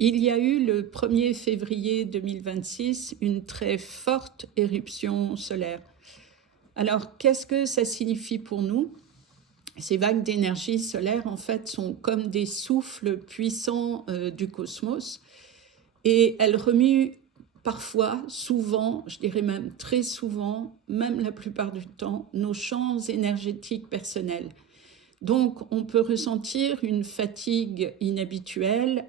Il y a eu le 1er février 2026 une très forte éruption solaire. Alors, qu'est-ce que ça signifie pour nous? Ces vagues d'énergie solaire, en fait, sont comme des souffles puissants du cosmos et elles remuent parfois, souvent, je dirais même très souvent, même la plupart du temps, nos champs énergétiques personnels. Donc, on peut ressentir une fatigue inhabituelle,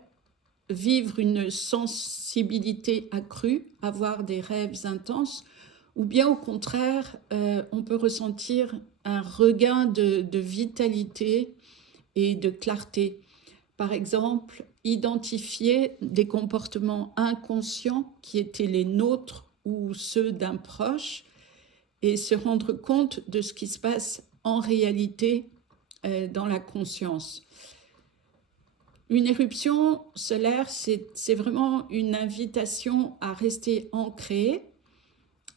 vivre une sensibilité accrue, avoir des rêves intenses, ou bien au contraire, on peut ressentir un regain de vitalité et de clarté. Par exemple, identifier des comportements inconscients qui étaient les nôtres ou ceux d'un proche et se rendre compte de ce qui se passe en réalité dans la conscience. Une éruption solaire, c'est vraiment une invitation à rester ancré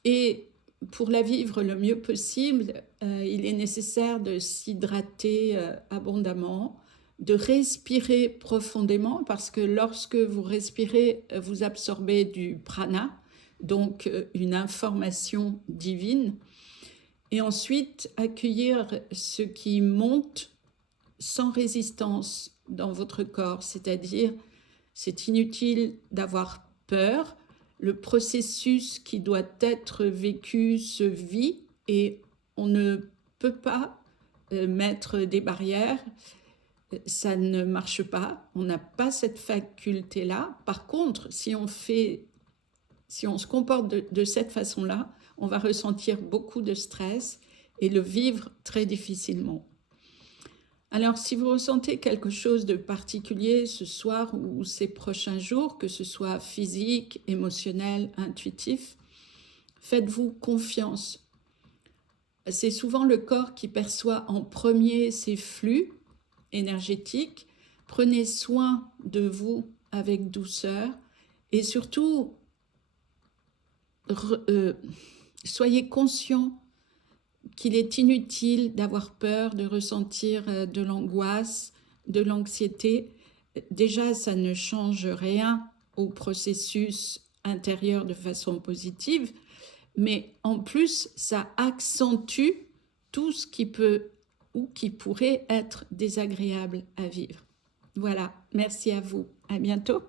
et pour la vivre le mieux possible, il est nécessaire de s'hydrater abondamment, de respirer profondément parce que lorsque vous respirez, vous absorbez du prana, donc une information divine, et ensuite accueillir ce qui monte sans résistance dans votre corps, c'est-à-dire c'est inutile d'avoir peur, le processus qui doit être vécu se vit et on ne peut pas mettre des barrières, ça ne marche pas, on n'a pas cette faculté-là. Par contre, si on se comporte de cette façon-là, on va ressentir beaucoup de stress et le vivre très difficilement. Alors, si vous ressentez quelque chose de particulier ce soir ou ces prochains jours, que ce soit physique, émotionnel, intuitif, faites-vous confiance. C'est souvent le corps qui perçoit en premier ces flux énergétiques. Prenez soin de vous avec douceur et surtout, soyez conscient qu'il est inutile d'avoir peur, de ressentir de l'angoisse, de l'anxiété. Déjà, ça ne change rien au processus intérieur de façon positive, mais en plus, ça accentue tout ce qui peut ou qui pourrait être désagréable à vivre. Voilà, merci à vous. À bientôt.